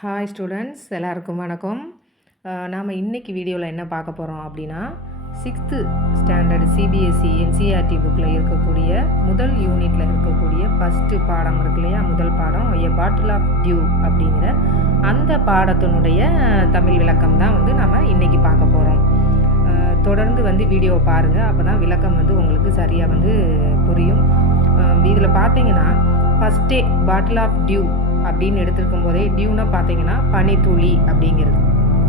Hi students, எல்லாருக்கும் வணக்கம். நாம் இன்றைக்கி வீடியோவில் என்ன பார்க்க போகிறோம் அப்படின்னா, 6th ஸ்டாண்டர்ட் சிபிஎஸ்சி என்சிஆர்டி புக்கில் இருக்கக்கூடிய முதல் யூனிட்டில் இருக்கக்கூடிய ஃபஸ்ட்டு பாடம் இருக்கு இல்லையா, முதல் பாடம் எ பாட்டில் ஆஃப் டியூ அப்படிங்கிற அந்த பாடத்தினுடைய தமிழ் விளக்கம் தான் நம்ம இன்றைக்கி பார்க்க போகிறோம். தொடர்ந்து வீடியோவை பாருங்கள், அப்போ தான் விளக்கம் உங்களுக்கு சரியாக புரியும். இதில் பார்த்தீங்கன்னா ஃபஸ்ட்டே பாட்டில் ஆஃப் டியூ அப்படின்னு எடுத்துருக்கும் போதே டியூனா பார்த்தீங்கன்னா பனித்துளி அப்படிங்கிறது,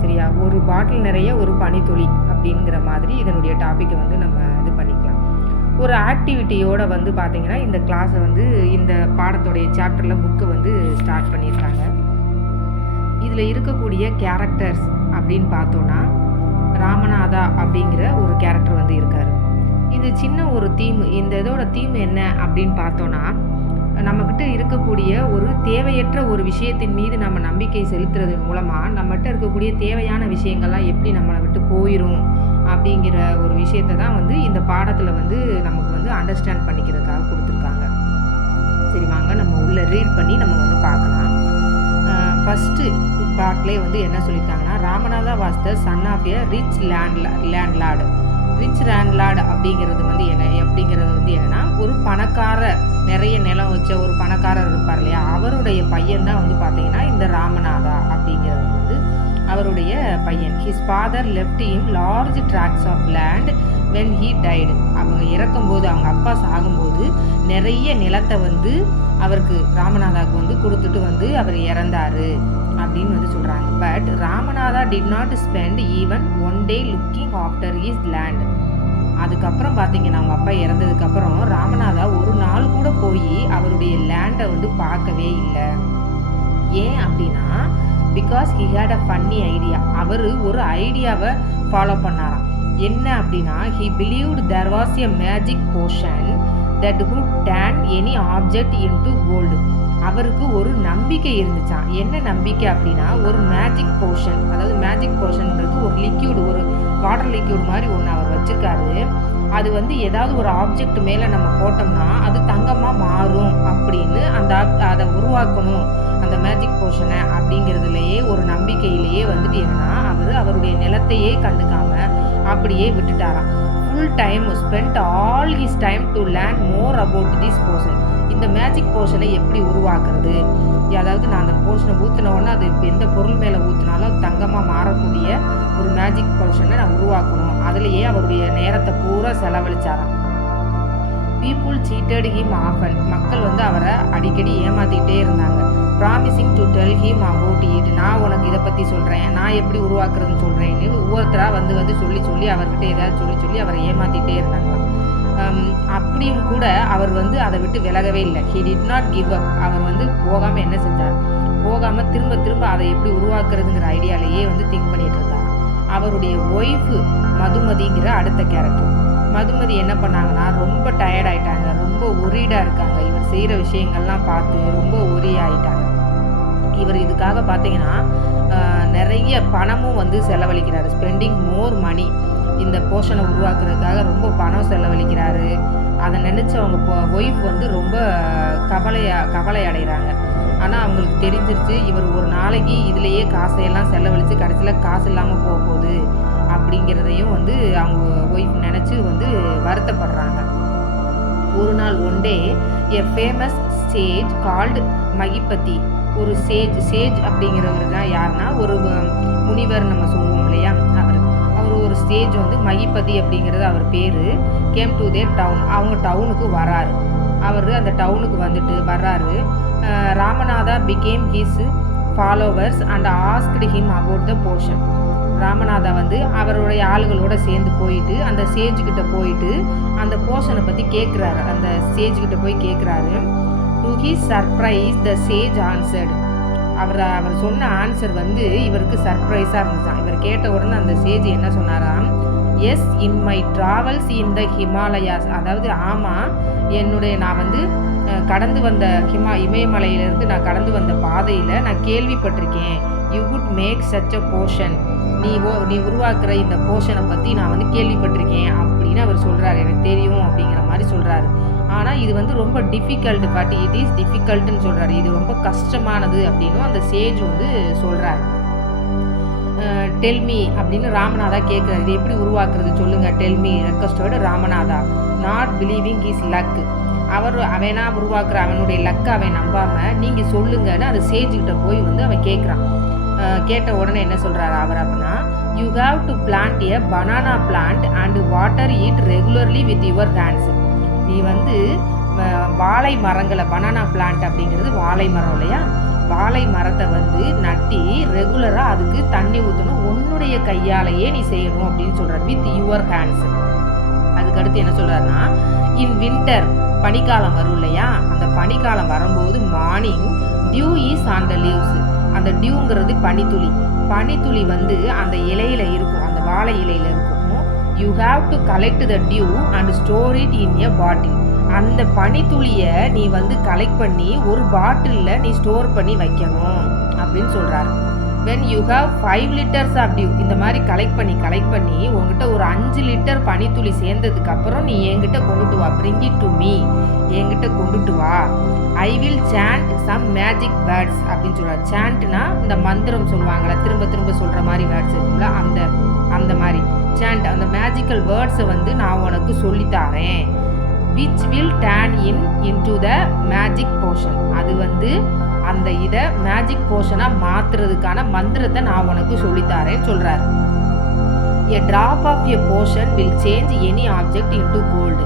சரியா? ஒரு பாட்டில் நிறைய ஒரு பனித்துளி அப்படிங்கிற மாதிரி இதனுடைய டாப்பிக்கை நம்ம இது பண்ணிக்கலாம். ஒரு ஆக்டிவிட்டியோட பார்த்தீங்கன்னா இந்த கிளாஸை இந்த பாடத்துடைய சாப்டரில் புக்கு ஸ்டார்ட் பண்ணியிருக்காங்க. இதில் இருக்கக்கூடிய கேரக்டர்ஸ் அப்படின்னு பார்த்தோன்னா ராமநாதா அப்படிங்கிற ஒரு கேரக்டர் இருக்கார். இது சின்ன ஒரு தீம். இந்த இதோட தீம் என்ன அப்படின்னு பார்த்தோன்னா, நம்மக்கிட்ட இருக்கக்கூடிய ஒரு தேவையற்ற ஒரு விஷயத்தின் மீது நம்ம நம்பிக்கை செலுத்துறது மூலமாக நம்மகிட்ட இருக்கக்கூடிய தேவையான விஷயங்கள்லாம் எப்படி நம்மளை விட்டு போயிடும் அப்படிங்கிற ஒரு விஷயத்தை தான் இந்த பாடத்தில் நமக்கு அண்டர்ஸ்டாண்ட் பண்ணிக்கிறதுக்காக கொடுத்துருக்காங்க. சரி, வாங்க நம்ம உள்ள ரீட் பண்ணி நம்ம பார்க்கலாம். ஃபஸ்ட்டு பார்ட்லேயே என்ன சொல்லியிருக்காங்கன்னா, Ramanatha was the son of a rich landlord. Rich landlord அப்படிங்கிறது அப்படிங்கிறது என்னென்னா, ஒரு பணக்கார நிறைய நிலம் வச்ச ஒரு பணக்காரர் இருப்பார் இல்லையா, அவருடைய பையன் தான் பார்த்தீங்கன்னா இந்த ராமநாதா அப்படிங்கிறது அவருடைய பையன். His father left him large tracts of land when he died. அவங்க இறக்கும்போது, அவங்க அப்பா சாகும்போது நிறைய நிலத்தை அவருக்கு ராமநாதாவுக்கு கொடுத்துட்டு அவர் இறந்தார் அப்படின்னு சொல்கிறாங்க. But Ramanatha did not spend even one day looking after his land. அதுக்கப்புறம் பார்த்தீங்கன்னா அவங்க அப்பா இறந்ததுக்கப்புறம் ராமநாதா ஒரு நாள் கூட போய் அவருடைய லேண்டை பார்க்கவே இல்லை. ஏன் அப்படின்னா, because he had a funny idea. அவர் ஒரு ஐடியாவை ஃபாலோ பண்ணாராம். என்ன அப்படின்னா, he believed there was a magic potion that could turn any object into gold. அவருக்கு ஒரு நம்பிக்கை இருந்துச்சான். என்ன நம்பிக்கை அப்படின்னா, ஒரு மேஜிக் போஷன், அதாவது மேஜிக் போஷன்ன்றது ஒரு லிக்யூடு, ஒரு வாட்டர் லிக்யூட் மாதிரி ஒன்று அவர் வச்சுருக்காரு. அது ஏதாவது ஒரு ஆப்ஜெக்ட் மேலே நம்ம போட்டோம்னா அது தங்கமாக மாறும் அப்படின்னு அதை உருவாக்கணும் அந்த மேஜிக் போஷனை அப்படிங்கிறதுலையே ஒரு நம்பிக்கையிலேயே என்னன்னா அவருடைய நிலத்தையே கண்டுக்காம அப்படியே விட்டுட்டாராம். Full time spend all his time to learn more about this potion. இந்த மேஜிக் போர்ஷனை எப்படி உருவாக்குறது, அதாவது நான் அந்த போர்ஷனை ஊற்றின உடனே அது எந்த பொருள் மேலே ஊற்றினாலும் தங்கமாக மாறக்கூடிய ஒரு மேஜிக் போர்ஷனை நான் உருவாக்கணும். அதுலேயே அவருடைய நேரத்தை பூரா செலவழிச்சாராம். People cheated him often. மக்கள் அவரை அடிக்கடி ஏமாற்றிக்கிட்டே இருந்தாங்க. Promising to tell him about it. நான் உனக்கு இதை பற்றி சொல்கிறேன், நான் எப்படி உருவாக்குறதுன்னு சொல்கிறேன்னு ஒவ்வொருத்தராக சொல்லி சொல்லி அவர்கிட்ட ஏதாவது சொல்லி அவரை ஏமாற்றிட்டே இருந்தாங்களாம். அப்படியும் கூட அவர் அதை விட்டு விலகவே இல்லை. He did not give up. அவர் போகாமல் என்ன செஞ்சார், போகாமல் திரும்ப திரும்ப அதை எப்படி உருவாக்குறதுங்கிற ஐடியாலேயே திங்க் பண்ணிட்டு இருந்தார். அவருடைய ஒய்ஃபு மதுமதிங்கிற அடுத்த கேரக்டர். மதுமதி என்ன பண்ணாங்கன்னா, ரொம்ப டயர்ட் ஆகிட்டாங்க, ரொம்ப ஒரீடாக இருக்காங்க. இவர் செய்கிற விஷயங்கள்லாம் பார்த்து ரொம்ப ஒரீ ஆகிட்டாங்க. இவர் இதுக்காக பார்த்தீங்கன்னா நிறைய பணமும் செலவழிக்கிறாரு. ஸ்பெண்டிங் மோர் மணி. இந்த போஷனை உருவாக்குறதுக்காக ரொம்ப பணம் செலவழிக்கிறாரு. அதை நினச்சி அவங்க ஒய்ஃப் ரொம்ப கவலை அடைகிறாங்க. ஆனால் அவங்களுக்கு தெரிஞ்சிருச்சு, இவர் ஒரு நாளைக்கு இதுலேயே காசையெல்லாம் செலவழித்து கடைசியில் காசு இல்லாமல் போகுது அப்படிங்கிறதையும் அவங்க ஒய்ஃப் நினச்சி வருத்தப்படுறாங்க. ஒரு நாள் one day a famous sage called Mahipati. ஒரு சேஜ் அப்படிங்கிறவர் தான் யாருன்னா, ஒரு முனிவர் நம்ம சொல்லுவோம் இல்லையா, அவர் ஒரு ஸ்டேஜ் மகிபதி அப்படிங்கிறது அவர் பேர். Came to their town. அவங்க டவுனுக்கு வராரு. அவர் அந்த டவுனுக்கு வர்றாரு. Ramanatha became his followers and asked him about the portion. Ramanatha அவருடைய ஆளுகளோடு சேர்ந்து போயிட்டு அந்த சேஜ்கிட்ட போயிட்டு அந்த போர்ஷனை பற்றி கேட்குறாரு. அந்த சேஜ்கிட்ட போய் கேட்குறாரு. To his surprise the sage answered. அவர் சொன்ன ஆன்சர் இவருக்கு சர்ப்ரைஸாக இருந்துச்சான். இவர் கேட்ட உடனே அந்த சேஜ் என்ன சொன்னாராம், yes in my travels in the Himalayas. அதாவது ஆமாம், நான் கடந்து வந்த இமயமலையிலேருந்து நான் கடந்து வந்த பாதையில் நான் கேள்விப்பட்டிருக்கேன். You could make such a potion. நீ உருவாக்குற இந்த போர்ஷனை பற்றி நான் கேள்விப்பட்டிருக்கேன் அப்படின்னு அவர் சொல்கிறாரு. எனக்கு தெரியும் அப்படிங்கிற மாதிரி சொல்கிறாரு. ஆனால் இது வந்து ரொம்ப டிஃபிகல்ட், பட் இட் இஸ் டிஃபிகல்ட்டுன்னு சொல்கிறாரு. இது ரொம்ப கஷ்டமானது அப்படின்னும் அந்த சேஜ் வந்து சொல்கிறாரு. டெல்மி அப்படின்னு ராமநாதா கேட்குறாரு, இது எப்படி உருவாக்குறது சொல்லுங்கள், டெல்மி ரெக்வஸ்டோட Ramanatha not believing his luck. அவனா உருவாக்குற அவனுடைய லக்கை அவன் நம்பாமல் நீங்கள் சொல்லுங்கன்னு அந்த சேஜ்கிட்ட போய் வந்து அவன் கேட்குறான். கேட்ட உடனே என்ன சொல்கிறாரு அவர் அப்படின்னா, you have to plant a banana plant and water it regularly with your hands. நீ வந்து வாழை மரங்களை, பனானா பிளான்ட் அப்படிங்கிறது வாழை மரம் இல்லையா, வாழை மரத்தை வந்து நட்டி ரெகுலராக அதுக்கு தண்ணி ஊற்றணும், உன்னுடைய கையாலேயே நீ செய்யணும் அப்படின்னு சொல்கிறார், வித் யுவர் ஹேண்ட்ஸ். அதுக்கடுத்து என்ன சொல்கிறாருன்னா, இன் வின்டர் பனிக்காலம் வரும் இல்லையா, அந்த பனிக்காலம் வரும்போது morning dew is on the leaves. அந்த டியூங்கிறது பனித்துளி. பனித்துளி வந்து அந்த இலையில இருக்கும், அந்த வாழை இலையில இருக்கும். You have to collect the dew and store it in a bottle. அந்த பனித்துளியை நீ வந்து கலெக்ட் பண்ணி ஒரு பாட்டிலில் நீ ஸ்டோர் பண்ணி வைக்கணும் அப்படின்னு சொல்கிறாரு. when you have 5 liters of dew, இந்த மாதிரி கலெக்ட் பண்ணி உங்ககிட்ட ஒரு 5 லிட்டர் பனித்துளி சேர்ந்ததுக்கு அப்புறம் நீ என்கிட்ட கொண்டுட்டு வா, bring it to me, என்கிட்ட கொண்டுட்டு வா. I will chant some magic words அப்படின்னு சொல்கிறார். சாண்ட்னா இந்த மந்திரம் சொல்லுவாங்களே, திரும்ப திரும்ப சொல்கிற மாதிரி வேர்ட்ஸ் இருக்குங்களா, அந்த மாதிரி சாண்ட், அந்த மேஜிக்கல் வேர்ட்ஸை வந்து நான் உனக்கு சொல்லித்தாரேன். which will turn into the magic potion. அது வந்து அந்த இதை மேஜிக் போர்ஷனாக மாற்றுறதுக்கான மந்திரத்தை நான் உனக்கு சொல்லித்தாரேன்னு சொல்கிறார். a drop of a potion will change any object into gold.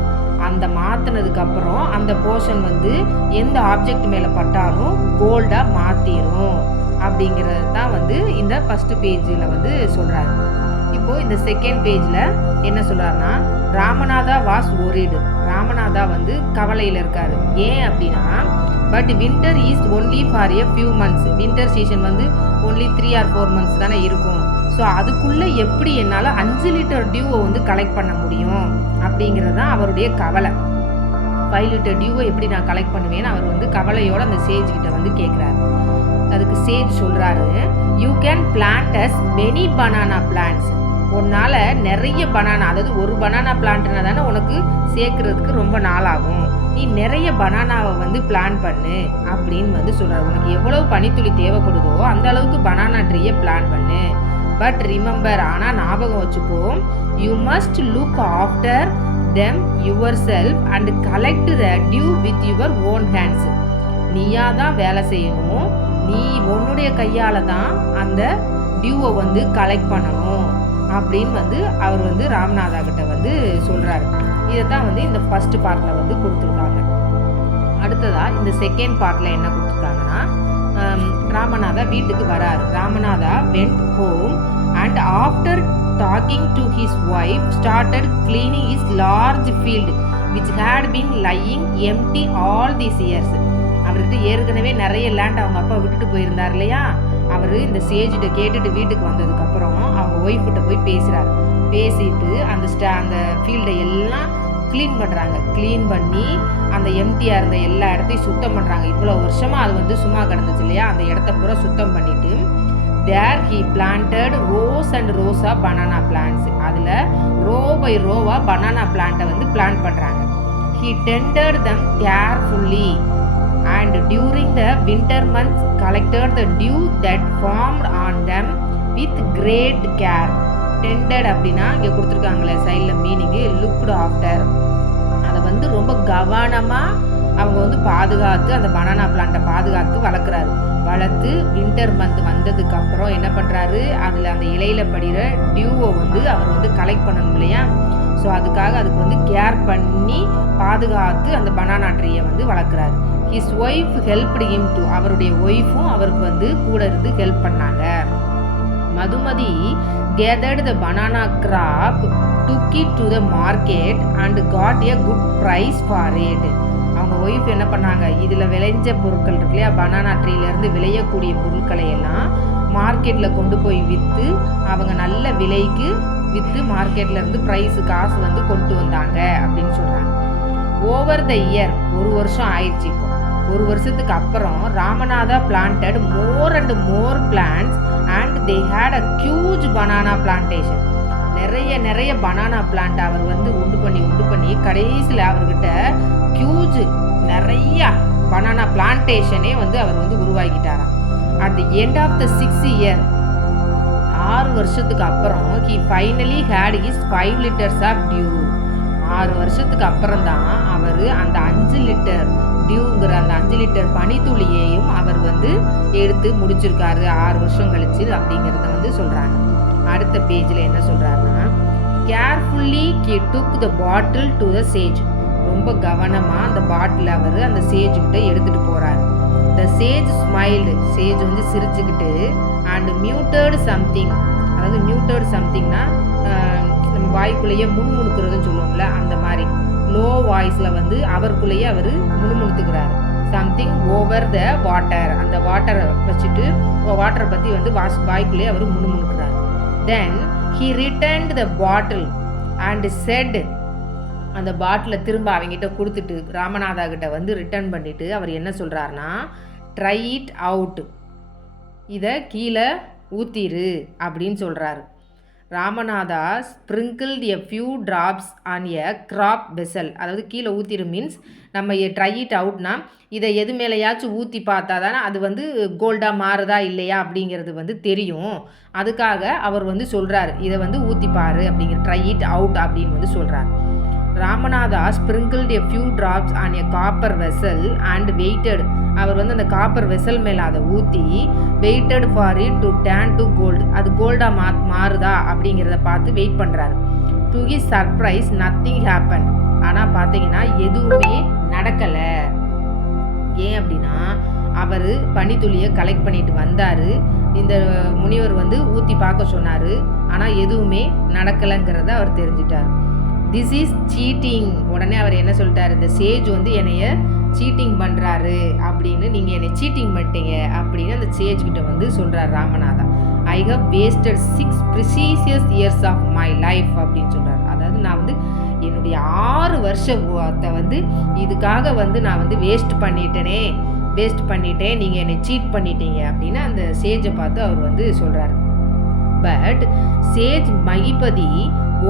அந்த மாற்றினதுக்கப்புறம் அந்த போர்ஷன் வந்து எந்த ஆப்ஜெக்ட் மேலே பட்டாலும் கோல்டாக மாற்றிடும் அப்படிங்கிறது தான் வந்து இந்த ஃபஸ்ட்டு பேஜில் வந்து சொல்கிறாரு. இப்போது இந்த செகண்ட் பேஜில் என்ன சொல்கிறாருன்னா, ராமநாதா வாஸ் ஒரிடு. ராமநாதா வந்து கவலையில் இருக்காரு. ஏன் அப்படின்னா, but winter is only for a few months. Winter season வந்து ஒன்லி 3 or 4 months தானே இருக்கும். ஸோ அதுக்குள்ளே எப்படி என்னால் 5 லிட்டர் டியூவை வந்து கலெக்ட் பண்ண முடியும் அப்படிங்கிறது தான் அவருடைய கவலை. 5 லிட்டர் டியூவை எப்படி நான் கலெக்ட் பண்ணுவேன்னு அவர் வந்து கவலையோடு அந்த சேஜ் கிட்ட வந்து கேட்குறாரு. அதுக்கு சேஜ் சொல்கிறாரு, you can plant as many banana plants. உன்னால் நிறைய பனானா, அதாவது ஒரு பனானா பிளான்ட்னா தானே உனக்கு சேர்க்குறதுக்கு ரொம்ப நாள் ஆகும், நீ நிறைய பனானாவை வந்து பிளான் பண்ணு அப்படின்னு வந்து சொல்கிறார். உனக்கு எவ்வளோ பனித்துளி தேவைப்படுதோ அந்த அளவுக்கு பனானா ட்ரீயை பிளான் பண்ணு. பட் ரிமெம்பர், ஆனால் ஞாபகம் வச்சுக்கோ, you must look after them yourself and collect the dew with your own hands. நீயா தான் வேலை செய்யணும், நீ உன்னுடைய கையால் தான் அந்த டியூவை வந்து கலெக்ட் பண்ணணும் அப்படின்னு வந்து அவர் வந்து ராமநாதா கிட்ட வந்து சொல்கிறாரு. இதை தான் வந்து இந்த ஃபர்ஸ்ட் பார்ட்டில் வந்து கொடுத்துருக்காங்க. அடுத்ததாக இந்த செகண்ட் பார்ட்டில் என்ன கொடுத்துருக்காங்கன்னா, ராமநாதா வீட்டுக்கு வராரு. ராமநாதா went home and after talking to his wife started cleaning his large field which had been lying empty all these years. அவர்கிட்ட ஏற்கனவே நிறைய லேண்ட் அவங்க அப்பா விட்டுட்டு போயிருந்தார் இல்லையா, அவர் இந்த சேஜிட்ட கேட்டுட்டு வீட்டுக்கு வந்ததுக்கப்புறம் அவங்க ஒய்ஃப்கிட்ட போய் பேசுகிறார். பேசிட்டு அந்த ஃபீல்டை எல்லாம் க்ளீன் பண்ணுறாங்க. க்ளீன் பண்ணி அந்த எம்டியாக இருந்த எல்லா இடத்தையும் சுத்தம் பண்ணுறாங்க. இவ்வளோ வருஷமாக அது வந்து சும்மா கிடந்துச்சு இல்லையா, அந்த இடத்த பூரா சுத்தம் பண்ணிவிட்டு there he planted rows and ரோஸாக பனானா பிளான்ட்ஸ். அதில் ரோ பை ரோவாக பனானா பிளான்ட்டை வந்து பிளான்ட் பண்ணுறாங்க. He tended them carefully and during the winter months collected the dew that formed on them with great care. Tended அப்படின்னா இங்கே கொடுத்துருக்காங்களே சைடில் meaning, looked after. அதை வந்து ரொம்ப கவனமாக அவங்க வந்து பாதுகாத்து அந்த பனானா பிளான்ட்டை பாதுகாத்து வளர்த்து வின்டர் மந்த் வந்ததுக்கப்புறம் என்ன பண்ணுறாரு, அதில் அந்த இலையில் படிகிற டியூவை வந்து அவர் வந்து கலெக்ட் பண்ணணும் இல்லையா, ஸோ அதுக்காக அதுக்கு வந்து கேர் பண்ணி பாதுகாத்து அந்த பனானா ட்ரீயை வந்து வளர்க்குறாரு. His wife helped him too. அவருடைய ஒய்ஃபும் அவருக்கு வந்து கூட இருந்து ஹெல்ப் பண்ணாங்க. Madhumati gathered the banana crop, took it to the market and got a good price for it. அவங்க ஒய்ஃப் என்ன பண்ணாங்க, இதில் விளைஞ்ச பொருட்கள் இருக்கு இல்லையா, பனானா ட்ரீலேருந்து விளையக்கூடிய பொருட்களை எல்லாம் மார்க்கெட்டில் கொண்டு போய் விற்று அவங்க நல்ல விலைக்கு விற்று மார்க்கெட்லேருந்து காசு வந்து கொண்டு வந்தாங்க அப்படின்னு சொல்கிறாங்க. ஓவர் த இயர், ஒரு வருஷம் ஆயிடுச்சு. இப்போ ஒரு வருஷத்துக்கு அப்புறம் Ramanatha planted more and more plants and they had a huge banana plantation. நிறைய பனானா பிளான்ட் அவர் வந்து உண்டு பண்ணி கடைசியில் அவர்கிட்ட ஹியூஜ் நிறைய பனானா பிளான்டேஷனே வந்து அவர் வந்து உருவாக்கிட்டாராம். At the end of the 6th year 6 வருஷத்துக்கு அப்புறம் he finally had his 5 liters of dew. 6 வருஷத்துக்கு அப்புறம் தான் அவர் அந்த 5 லிட்டர் டியூங்கிற அந்த 5 லிட்டர் பனித்துளியையும் அவர் வந்து எடுத்து முடிச்சிருக்காரு 6 வருஷம் கழிச்சு அப்படிங்கிறத வந்து சொல்கிறாங்க. அடுத்த பேஜில் என்ன சொல்கிறாருன்னா, carefully he took the bottle to the sage. ரொம்ப கவனமாக அந்த பாட்டில் அவர் அந்த சேஜ்கிட்ட எடுத்துகிட்டு போகிறார். த சேஜ் ஸ்மைல்டு, சேஜ் வந்து சிரிச்சுக்கிட்டு அண்ட் மியூட்டட் சம்திங், அதாவது மியூட்டட் சம்திங்னா நம்ம வாய்க்குள்ளேயே முணுமுணுக்கிறதுன்னு சொல்லுவோம்ல, அந்த மாதிரி லோ வாய்ஸில் வந்து அவருக்குள்ளேயே அவர் முணுமுணுத்துக்கிறார். சம்திங் ஓவர் த வாட்டர், அந்த வாட்டரை வச்சுட்டு வாட்டரை பற்றி வந்து வாய்க்குள்ளேயே அவர் முணுமுணுக்கிறார். Then he returned the bottle and said, அந்த பாட்டிலை திரும்ப அவங்ககிட்ட கொடுத்துட்டு ராமநாதா கிட்ட வந்து ரிட்டர்ன் பண்ணிவிட்டு அவர் என்ன சொல்கிறாருன்னா, ட்ரை இட் அவுட், இதை கீழே ஊற்றிரு அப்படின்னு சொல்கிறாரு. Ramanatha sprinkled a few drops on a crop vessel, அதாவது கீழே ஊற்றிரு மீன்ஸ் நம்ம ட்ரை இட் அவுட்னா இதை எது மேலேயாச்சும் ஊற்றி பார்த்தா தானே அது வந்து கோல்டாக மாறுதா இல்லையா அப்படிங்கிறது வந்து தெரியும். அதுக்காக அவர் வந்து சொல்கிறாரு, இதை வந்து ஊற்றிப்பாரு அப்படிங்கிற, ட்ரை இட் அவுட் அப்படின்னு வந்து சொல்கிறார். Ramanatha sprinkled a few drops on a copper vessel and waited, அவர் வந்து அந்த காப்பர் வெசல் மேலே அதை ஊற்றி waited for it to turn to gold, அது கோல்டாக மாறுதா அப்படிங்கிறத பார்த்து வெயிட் பண்ணுறாரு. To his surprise nothing happen, ஆனால் பார்த்தீங்கன்னா எதுவுமே நடக்கலை. ஏன் அப்படின்னா அவர் பனித்துளியை கலெக்ட் பண்ணிட்டு வந்தார், இந்த முனிவர் வந்து ஊற்றி பார்க்க சொன்னார், ஆனால் எதுவுமே நடக்கலைங்கிறத அவர் தெரிஞ்சிட்டார். திஸ் இஸ் சீட்டிங், உடனே அவர் என்ன சொல்லிட்டார், இந்த சேஜ் வந்து என்னைய சீட்டிங் பண்ணுறாரு அப்படின்னு, நீங்கள் என்னை சீட்டிங் பண்ணிட்டீங்க அப்படின்னு அந்த சேஜ் கிட்ட வந்து சொல்கிறார் Ramanatha. I have wasted 6 precious years of my life அப்படின்னு சொல்கிறார். அதாவது நான் வந்து என்னுடைய 6 வருஷத்தை வந்து இதுக்காக வந்து நான் வந்து வேஸ்ட் பண்ணிட்டேன், நீங்கள் என்னை சீட் பண்ணிட்டீங்க அப்படின்னு அந்த சேஜை பார்த்து அவர் வந்து சொல்கிறார். But sage Mahipati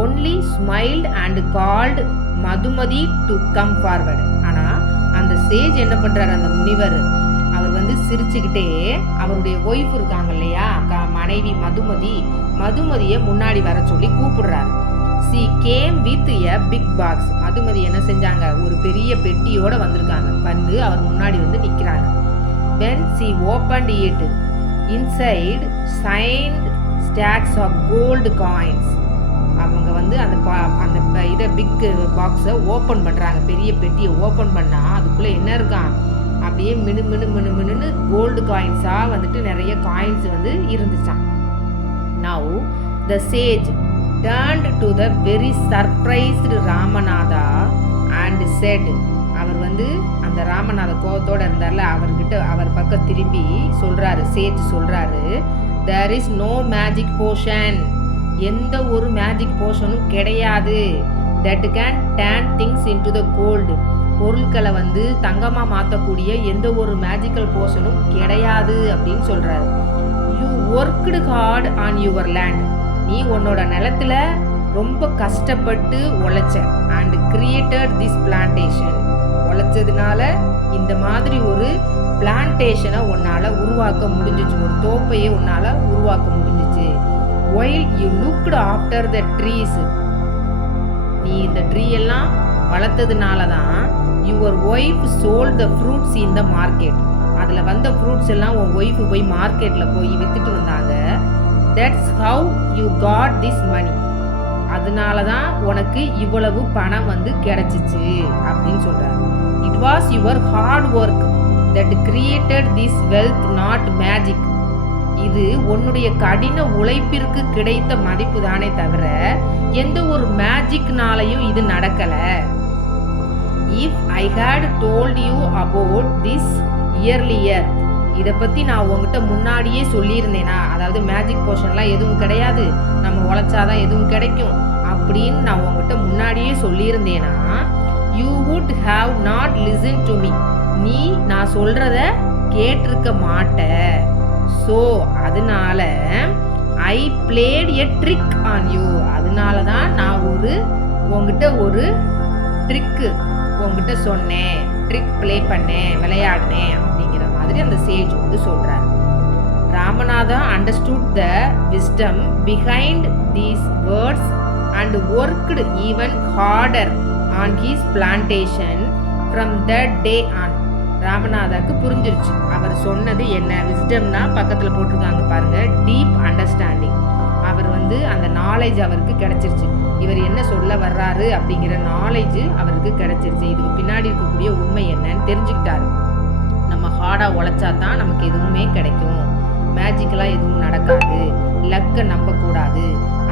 only smiled and called Madhumati to come forward. ஆனால் அந்த சேஜ் என்ன பண்ணுறாரு, அந்த முனிவர் அவர் வந்து சிரிச்சுக்கிட்டே அவருடைய ஒய்ஃப் இருக்காங்க இல்லையா மனைவி மதுமதியை முன்னாடி வர சொல்லி கூப்பிடுறாரு. she came with a big box. Madhumathi என்ன செஞ்சாங்க, ஒரு பெரிய பெட்டியோட வந்திருக்காங்க, வந்து அவர் முன்னாடி வந்து நிற்கிறாங்க. when she opened it, inside signed stacks of gold coins. அவங்க வந்து அந்த இதை பிக் பாக்ஸை ஓப்பன் பண்ணுறாங்க, பெரிய பெட்டியை ஓப்பன் பண்ணால் அதுக்குள்ளே என்ன இருக்கான், அப்படியே மினுன்னு கோல்டு காயின்ஸாக வந்துட்டு நிறைய காயின்ஸ் வந்து இருந்துச்சான். Now the sage turned to the very surprised Ramanatha and said, அவர் வந்து அந்த ராமநாத கோபத்தோடு இருந்தார்ல அவர் பக்கம் திரும்பி சொல்கிறாரு, சேஜ் சொல்கிறாரு, there is no magic potion, எந்த ஒரு மேஜிக் போஷனும் கிடையாது. That can turn things into the gold, பொருட்களை வந்து தங்கமாக மாற்றக்கூடிய எந்த ஒரு மேஜிக்கல் போஷனும் கிடையாது அப்படின்னு சொல்கிறாரு. You worked heart on your land, நீ உன்னோட நிலத்தில் ரொம்ப கஷ்டப்பட்டு உழைச்ச. அண்ட் கிரியேட்டட் திஸ் பிளான்டேஷன், உழைச்சதுனால இந்த மாதிரி ஒரு பிளான்டேஷனை உன்னால் உருவாக்க முடிஞ்சிச்சு, ஒரு தோப்பையே உன்னால் உருவாக்க முடிஞ்சிச்சு. while you looked after the trees, நீ இந்த ட்ரீ எல்லாம் வளர்த்ததுனால தான் your wife sold the fruits in the market, அதில் வந்த ஃப்ரூட்ஸ் எல்லாம் உன் ஒய்ஃபு போய் மார்க்கெட்டில் போய் விற்றுட்டு வந்தாங்க. that's how you got this money, அதனால தான் உனக்கு இவ்வளவு பணம் வந்து கிடைச்சிச்சு அப்படின்னு சொல்கிறாரு. it was your hard work that created this wealth, not magic, இது உன்னுடைய கடின உழைப்பிற்கு கிடைத்த மதிப்பு தானே தவிர எந்த ஒரு மேஜிக்னாலையும் இது நடக்கலை. If I had told you about this earlier, இதை பற்றி நான் உங்ககிட்ட முன்னாடியே சொல்லியிருந்தேனா, அதாவது மேஜிக் போர்ஷன்லாம் எதுவும் கிடையாது, நம்ம உழைச்சாதான் எதுவும் கிடைக்கும் அப்படின்னு நான் உங்ககிட்ட முன்னாடியே சொல்லியிருந்தேனா, you would have not listen to me, நீ நான் சொல்கிறத கேட்டிருக்க மாட்ட. ஸோ அதனால I played a trick on you. அதனால தான் நான் உங்ககிட்ட ஒரு ட்ரிக்கு உங்ககிட்ட சொன்னேன், ட்ரிக் ப்ளே பண்ணேன், விளையாடினேன் அப்படிங்கிற மாதிரி அந்த சேஜ் வந்து சொல்கிறார். Ramanatha understood the wisdom behind these words and worked even harder on his plantation from the day on. ராமநாதாவுக்கு புரிஞ்சிருச்சு அவர் சொன்னது என்ன. விஸ்டம்னா பக்கத்தில் போட்டிருக்காங்க பாருங்கள், டீப் அண்டர்ஸ்டாண்டிங். அவர் வந்து அந்த நாலேஜ் அவருக்கு கிடைச்சிருச்சு. இவர் என்ன சொல்ல வர்றாரு அப்படிங்கிற நாலேஜ் அவருக்கு கிடைச்சிருச்சு. இதுக்கு பின்னாடி இருக்கக்கூடிய உண்மை என்னன்னு தெரிஞ்சுக்கிட்டாரு. நம்ம ஹார்டாக உழைச்சா தான் நமக்கு எதுவுமே கிடைக்கும், மேஜிக்கலாக எதுவும் நடக்காது, லக்கை நம்பக்கூடாது,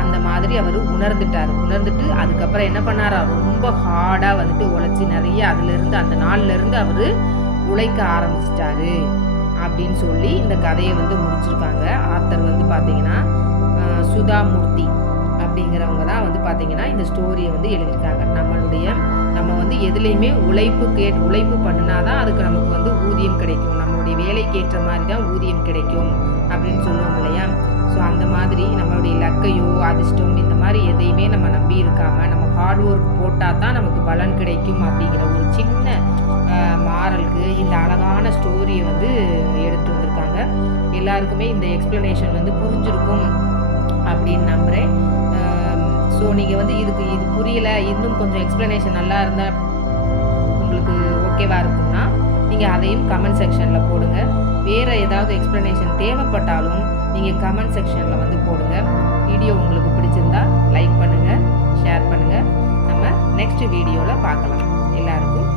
அந்த மாதிரி அவர் உணர்ந்துட்டு அதுக்கப்புறம் என்ன பண்ணாரா, ரொம்ப ஹார்டாக வந்துட்டு உழைச்சி நிறைய அதுலேருந்து அந்த நாள்லேருந்து அவர் உழைக்க ஆரம்பிச்சிட்டாரு அப்படின்னு சொல்லி இந்த கதையை வந்து முடிச்சிருக்காங்க. ஆத்தர் வந்து பார்த்தீங்கன்னா சுதாமூர்த்தி அப்படிங்கிறவங்க தான் வந்து பார்த்தீங்கன்னா இந்த ஸ்டோரியை வந்து எழுதியிருக்காங்க. நம்ம வந்து எதுலேயுமே உழைப்பு பண்ணினா தான் அதுக்கு நமக்கு வந்து ஊதியம் கிடைக்கும், நம்மளுடைய வேலைக்கு ஏற்ற மாதிரி தான் ஊதியம் கிடைக்கும் அப்படின்னு சொல்லுவோம் இல்லையா. ஸோ அந்த மாதிரி நம்மளுடைய லக்கையோ அதிர்ஷ்டம் இந்த மாதிரி எதையுமே நம்ம நம்பி இருக்காமல் நம்ம ஹார்ட் ஒர்க் போட்டால் தான் நமக்கு பலன் கிடைக்கும் அப்படிங்கிற ஒரு சின்ன மாரலுக்கு இந்த அழகான ஸ்டோரியை வந்து எடுத்துகிட்டு வந்திருக்காங்க. எல்லாருக்குமே இந்த எக்ஸ்ப்ளனேஷன் வந்து புரிஞ்சிருக்கும் அப்படின்னு நம்புகிறேன். ஸோ நீங்கள் வந்து இது புரியலை, இன்னும் கொஞ்சம் எக்ஸ்ப்ளனேஷன் நல்லா இருந்தால் உங்களுக்கு ஓகேவாக இருக்கும்னா நீங்கள் அதையும் கமெண்ட் செக்ஷனில் போடுங்க. வேறு ஏதாவது எக்ஸ்ப்ளனேஷன் தேவைப்பட்டாலும் நீங்கள் கமெண்ட் செக்ஷனில் வந்து போடுங்க. வீடியோ உங்களுக்கு பிடிச்சிருந்தா லைக் பண்ணுங்கள், ஷேர் பண்ணுங்கள். நம்ம நெக்ஸ்ட் வீடியோவில் பார்க்கலாம். எல்லாருக்கும்